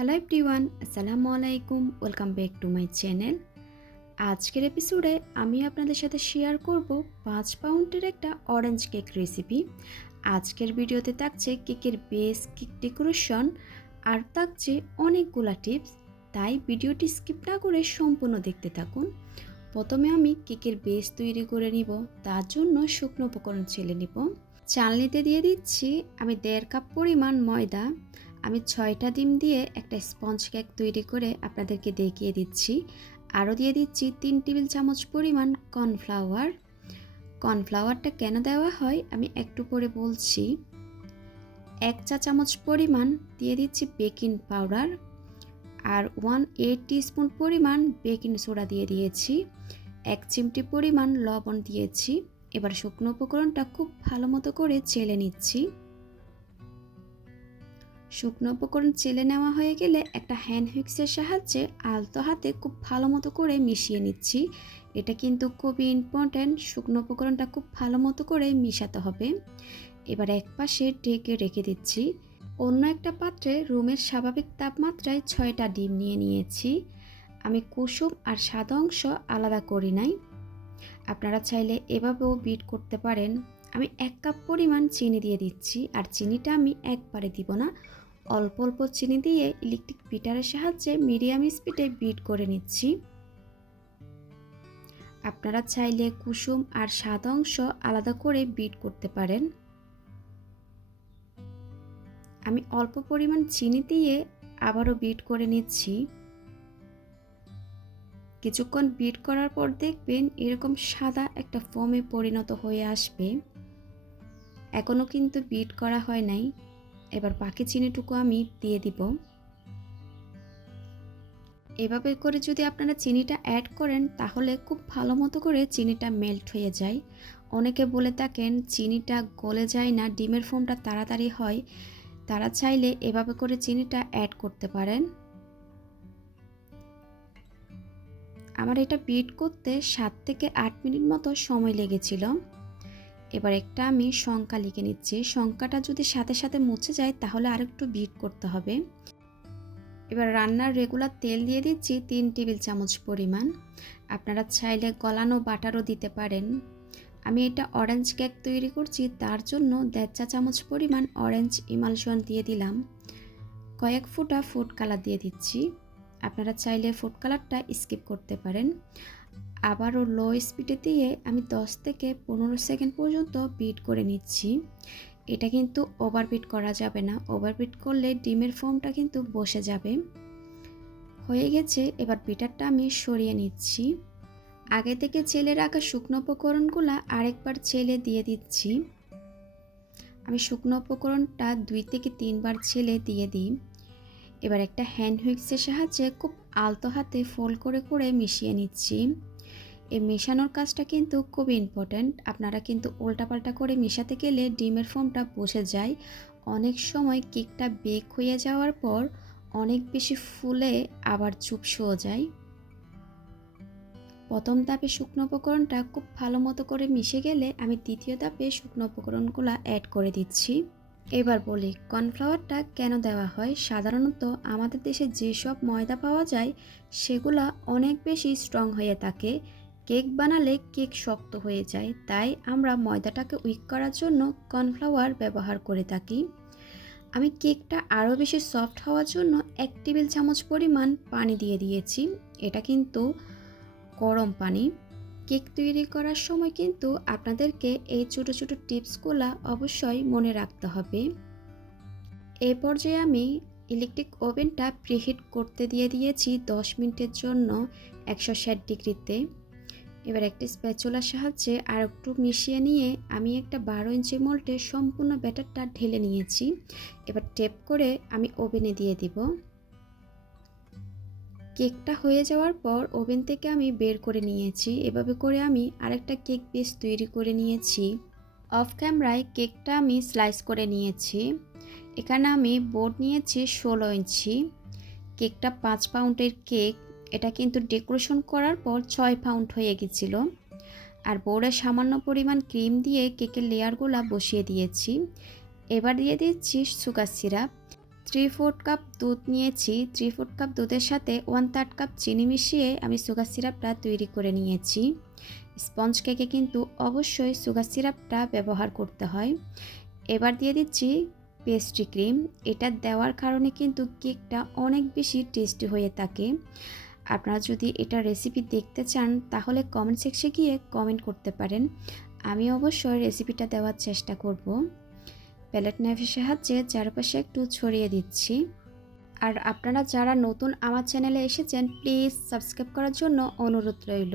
Hello everyone, আসসালামু আলাইকুম। Welcome back to my channel. আজকের এপিসোডে আমি আপনাদের সাথে শেয়ার করব 5 পাউন্ডের একটা অরেঞ্জ কেক রেসিপি। আজকের ভিডিওতে থাকছে কেকের বেস, কেক ডেকোরেশন আর থাকছে অনেকগুলা টিপস। তাই ভিডিওটি স্কিপ না করে সম্পূর্ণ দেখতে থাকুন। প্রথমে আমি কেকের বেস তৈরি করে নিব। তার জন্য শুকনো উপকরণ ছেলে নিব। চালনিতে দিয়ে দিচ্ছি আমি 1.5 কাপ পরিমাণ ময়দা। আমি 6টা ডিম দিয়ে একটা স্পঞ্জ কেক তৈরি করে আপনাদেরকে দেখিয়ে দিচ্ছি। আরও দিয়ে দিচ্ছি 3 টেবিল চামচ পরিমাণ কর্নফ্লাওয়ার। কর্নফ্লাওয়ারটা কেন দেওয়া হয় আমি একটু পরে বলছি। 1 চা চামচ পরিমাণ দিয়ে দিচ্ছি বেকিং পাউডার আর 1/8 টিস্পুন পরিমাণ বেকিং সোডা দিয়ে দিয়েছি। 1 চিমটি পরিমাণ লবণ দিয়েছি। এবার শুকনো উপকরণটা খুব ভালো মতো করে চেলে নিচ্ছি। শুকনো উপকরণ চেলে নেওয়া হয়ে গেলে একটা হ্যান্ড হুইক্সের সাহায্যে আলতো হাতে খুব ভালো মতো করে মিশিয়ে নিচ্ছি। এটা কিন্তু খুবই ইম্পর্ট্যান্ট, শুকনো উপকরণটা খুব ভালো মতো করে মিশাতে হবে। এবার এক পাশে ঢেকে রেখে দিচ্ছি। অন্য একটা পাত্রে রুমের স্বাভাবিক তাপমাত্রায় 6টা ডিম নিয়ে নিয়েছি। আমি কুসুম আর সাদা অংশ আলাদা করি নাই। আপনারা চাইলে এভাবেও বিট করতে পারেন। আমি 1 কাপ পরিমাণ চিনি দিয়ে দিচ্ছি, আর চিনিটা আমি একবারে দিব না, অল্প অল্প চিনি দিয়ে ইলেকট্রিক বিটারের সাহায্যে মিডিয়াম স্পিডে বিট করে নিচ্ছি। আপনারা চাইলে কুসুম আর সাদা অংশ আলাদা করে বিট করতে পারেন। আমি অল্প পরিমাণ চিনি দিয়ে আবারও বিট করে নিচ্ছি। কিছুক্ষণ বিট করার পর দেখবেন এরকম সাদা একটা ফোমে পরিণত হয়ে আসবে। এখনও কিন্তু বিট করা হয় নাই। এবার বাকি চিনিটুকু আমি দিয়ে দিব। এভাবে করে যদি আপনারা চিনিটা অ্যাড করেন তাহলে খুব ভালো মতো করে চিনিটা মেল্ট হয়ে যায়। অনেকে বলে থাকেন চিনিটা গলে যায় না, ডিমের ফোমটা তাড়াতাড়ি হয়। তারা চাইলে এভাবে করে চিনিটা অ্যাড করতে পারেন। আমার এটা বিট করতে 7 থেকে 8 মিনিট মতো সময় লেগেছিল। এবার একটা আমি সংখ্যা লিখে নিচ্ছি। সংখ্যাটা যদি সাথে সাথে মুছে যায় তাহলে আরেকটু বিট করতে হবে। এবার রান্নার রেগুলার তেল দিয়ে দিচ্ছি 3 টেবিল চামচ পরিমাণ। আপনারা চাইলে গলানো বাটারও দিতে পারেন। আমি এটা অরেঞ্জ কেক তৈরি করছি, তার জন্য 1.5 চা চামচ পরিমাণ অরেঞ্জ ইমালশন দিয়ে দিলাম। কয়েক ফোঁটা ফুড কালার দিয়ে দিচ্ছি। আপনারা চাইলে ফুড কালারটা স্কিপ করতে পারেন। আবারও লো স্পিডে দিয়ে আমি 10 থেকে 15 সেকেন্ড পর্যন্ত বিট করে নিচ্ছি। এটা কিন্তু ওভারবিট করা যাবে না, ওভারবিট করলে ডিমের ফোমটা কিন্তু বসে যাবে। হয়ে গেছে, এবার বিটারটা আমি সরিয়ে নিচ্ছি। আগে থেকে চেলে রাখা শুকনো উপকরণগুলো আরেকবার চেলে দিয়ে দিচ্ছি। আমি শুকনো উপকরণটা 2 থেকে 3 বার চেলে দিয়ে দিই। এবার একটা হ্যান্ড হুইক্সের সাহায্যে খুব আলতো হাতে ফোল্ড করে করে মিশিয়ে নিচ্ছি। এই মেশানোর কাজটা কিন্তু খুব ইম্পর্ট্যান্ট। আপনারা কিন্তু উল্টাপাল্টা করে মেশাতে গেলে ডিমের ফোমটা বসে যায়। অনেক সময় কেকটা বেক হয়ে যাওয়ার পর অনেক বেশি ফুলে আবার চুপসেও যায়। প্রথম ধাপে শুকনো উপকরণটা খুব ভালো মতো করে মিশে গেলে আমি দ্বিতীয় ধাপে শুকনো উপকরণগুলো অ্যাড করে দিচ্ছি। এবার বলি কর্নফ্লাওয়ারটা কেন দেওয়া হয়। সাধারণত আমাদের দেশে যেসব ময়দা পাওয়া যায় সেগুলো অনেক বেশি স্ট্রং হয়ে থাকে। কেক বানালে কেক শক্ত হয়ে যায়, তাই আমরা ময়দাটাকে উইক করার জন্য কর্নফ্লাওয়ার ব্যবহার করে থাকি। আমি কেকটা আরও বেশি সফট হওয়ার জন্য 1 টেবিল চামচ পরিমাণ পানি দিয়ে দিয়েছি। এটা কিন্তু গরম পানি। কেক তৈরি করার সময় কিন্তু আপনাদেরকে এই ছোট ছোট টিপসগুলো অবশ্যই মনে রাখতে হবে। এই পর্যায়ে আমি ইলেকট্রিক ওভেনটা প্রিহিট করতে দিয়ে দিয়েছি 10 মিনিটের জন্য 160 ডিগ্রিতে। এবার একটি স্প্যাচুলার সাহায্যে আর একটু মিশিয়ে নিয়ে আমি একটা 12 ইঞ্চি মোল্ডে সম্পূর্ণ ব্যাটারটা ঢেলে নিয়েছি। এবার টেপ করে আমি ওভেনে দিয়ে দিব। কেকটা হয়ে যাওয়ার পর ওভেন থেকে আমি বের করে নিয়েছি। এভাবে করে আমি আরেকটা কেক বেস তৈরি করে নিয়েছি। অফ ক্যামেরায় কেকটা আমি স্লাইস করে নিয়েছি। এখানে আমি বোর্ড নিয়েছি 16 ইঞ্চি। কেকটা 5 পাউন্ডের কেক। এটা কিন্তু ডেকোরেশন করার পর 6 পাউন্ড হয়ে গেছিল। আর বোর্ডে সামান্য পরিমাণ ক্রিম দিয়ে কেকের লেয়ারগুলো বসিয়ে দিয়েছি। এবার দিয়ে দিচ্ছি সুগার সিরাপ। 3/4 কাপ দুধ নিয়েছি। 3/4 কাপ দুধের সাথে 1/3 কাপ চিনি মিশিয়ে আমি সুগার সিরাপটা তৈরি করে নিয়েছি। স্পঞ্জ কেকে কিন্তু অবশ্যই সুগার সিরাপটা ব্যবহার করতে হয়। এবার দিয়ে দিচ্ছি পেস্ট্রি ক্রিম। এটা দেওয়ার কারণে কিন্তু কেকটা অনেক বেশি টেস্টি হয়ে থাকে। আপনারা যদি এটা রেসিপি দেখতে চান তাহলে কমেন্ট সেকশনে গিয়ে কমেন্ট করতে পারেন। আমি অবশ্যই রেসিপিটা দেওয়ার চেষ্টা করব। প্যালেট নাইফের সাহায্যে চারপাশে একটু ছড়িয়ে দিচ্ছি। আর আপনারা যারা নতুন আমার চ্যানেলে এসেছেন প্লিজ সাবস্ক্রাইব করার জন্য অনুরোধ রইল।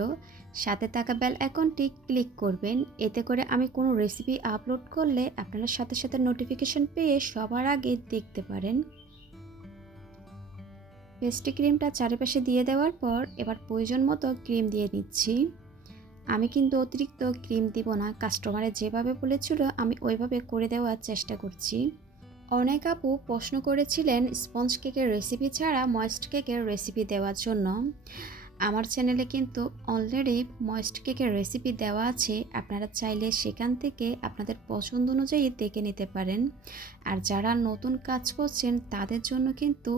সাথে থাকা বেল আইকনটি ক্লিক করবেন, এতে করে আমি কোনো রেসিপি আপলোড করলে আপনারা সাথে সাথে নোটিফিকেশন পেয়ে সবার আগে দেখতে পারেন। পেস্ট্রি ক্রিমটা চারিপাশে দিয়ে দেওয়ার পর এবার প্রয়োজন মতো ক্রিম দিয়ে নিচ্ছি। আমি কিন্তু অতিরিক্ত ক্রিম দিব না, কাস্টমারে যেভাবে বলেছিল আমি ওইভাবে করে দেওয়ার চেষ্টা করছি। অনেক আপু প্রশ্ন করেছিলেন স্পঞ্জ কেকের রেসিপি ছাড়া ময়েস্ট কেকের রেসিপি দেওয়ার জন্য। আমার চ্যানেলে কিন্তু অলরেডি ময়েস্ট কেকের রেসিপি দেওয়া আছে, আপনারা চাইলে সেখান থেকে আপনাদের পছন্দ অনুযায়ী দেখে নিতে পারেন। আর যারা নতুন কাজ করছেন তাদের জন্য কিন্তু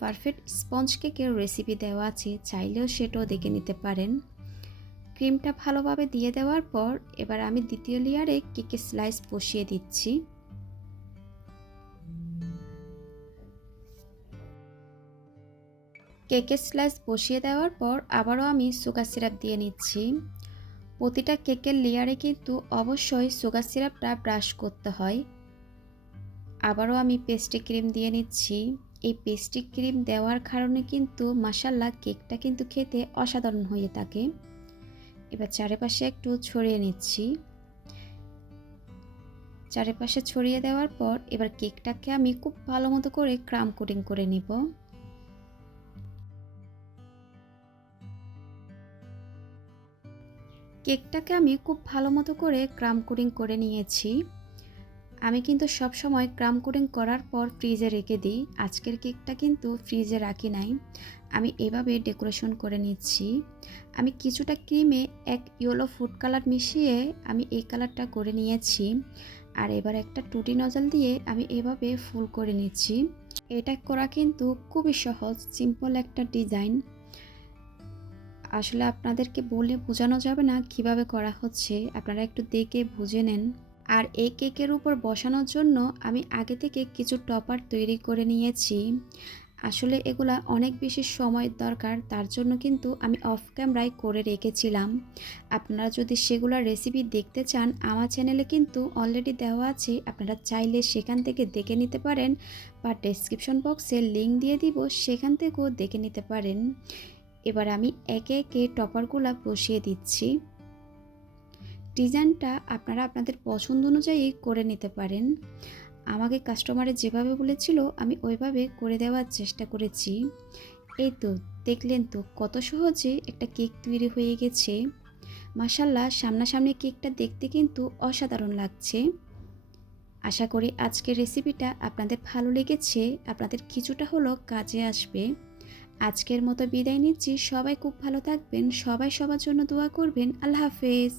পারফেক্ট স্পঞ্জ কেকের রেসিপি দেওয়া আছে, চাইলেও সেটাও দেখে নিতে পারেন। ক্রিমটা ভালোভাবে দিয়ে দেওয়ার পর এবার আমি দ্বিতীয় লেয়ারে কেকের স্লাইস বসিয়ে দিচ্ছি। কেকের স্লাইস বসিয়ে দেওয়ার পর আবারও আমি সুগার সিরাপ দিয়ে নিচ্ছি। প্রতিটা কেকের লেয়ারে কিন্তু অবশ্যই সুগার সিরাপটা ব্রাশ করতে হয়। আবারও আমি পেস্ট্রি ক্রিম দিয়ে নিচ্ছি। এই পেস্ট্রি ক্রিম দেওয়ার কারণে কিন্তু মাশাআল্লাহ কেকটা কিন্তু খেতে অসাধারণ হয়ে থাকে। এবার চারিপাশে একটু ছড়িয়ে নিচ্ছি। চারিপাশে ছড়িয়ে দেওয়ার পর এবার কেকটাকে আমি খুব ভালো মতো করে ক্রাম কোটিং করে নিব। কেকটাকে আমি খুব ভালো মতো করে ক্রাম কোটিং করে নিয়েছি। আমি কিন্তু সব সময় ক্রাম কোটিং করার পর ফ্রিজে রেখে দিই। আজকের কেকটা কিন্তু ফ্রিজে রাখি নাই, আমি এভাবে ডেকোরেশন করে নিচ্ছি। আমি কিছুটা ক্রিমে এক ইয়েলো ফুড কালার মিশিয়ে আমি এই কালারটা করে নিয়েছি। আর এবার একটা টুটি নজল দিয়ে আমি এভাবে ফুল করে নিচ্ছি। এটা করা কিন্তু খুবই সহজ, সিম্পল একটা ডিজাইন। আসলে আপনাদেরকে বলে বোঝানো যাবে না কিভাবে করা হচ্ছে, আপনারা একটু দেখে বুঝে নেন। আর এই কেকের উপর বসানোর জন্য আমি আগে থেকে কিছু টপার তৈরি করে নিয়েছি। আসলে এগুলা অনেক বেশি সময় দরকার, তার জন্য কিন্তু আমি অফ ক্যামেরায় করে রেখেছিলাম। আপনারা যদি সেগুলোর রেসিপি দেখতে চান আমার চ্যানেলে কিন্তু অলরেডি দেওয়া আছে, আপনারা চাইলে সেখান থেকে দেখে নিতে পারেন বা ডেসক্রিপশন বক্সে লিঙ্ক দিয়ে দিব, সেখান থেকেও দেখে নিতে পারেন। এবার আমি একে একে টপারগুলো বসিয়ে দিচ্ছি। ডিজাইনটা আপনারা আপনাদের পছন্দ অনুযায়ী করে নিতে পারেন। আমাকে কাস্টমারে যেভাবে বলেছিল আমি ওইভাবে করে দেওয়ার চেষ্টা করেছি। এই তো দেখলেন তো কত সহজে একটা কেক তৈরি হয়ে গেছে। মাশাআল্লাহ সামনাসামনি কেকটা দেখতে কিন্তু অসাধারণ লাগছে। আশা করি আজকের রেসিপিটা আপনাদের ভালো লেগেছে, আপনাদের কিছুটা হলেও কাজে আসবে। আজকের মতো বিদায় নিচ্ছি, সবাই খুব ভালো থাকবেন, সবাই সবার জন্য দোয়া করবেন। আল্লাহ হাফেজ।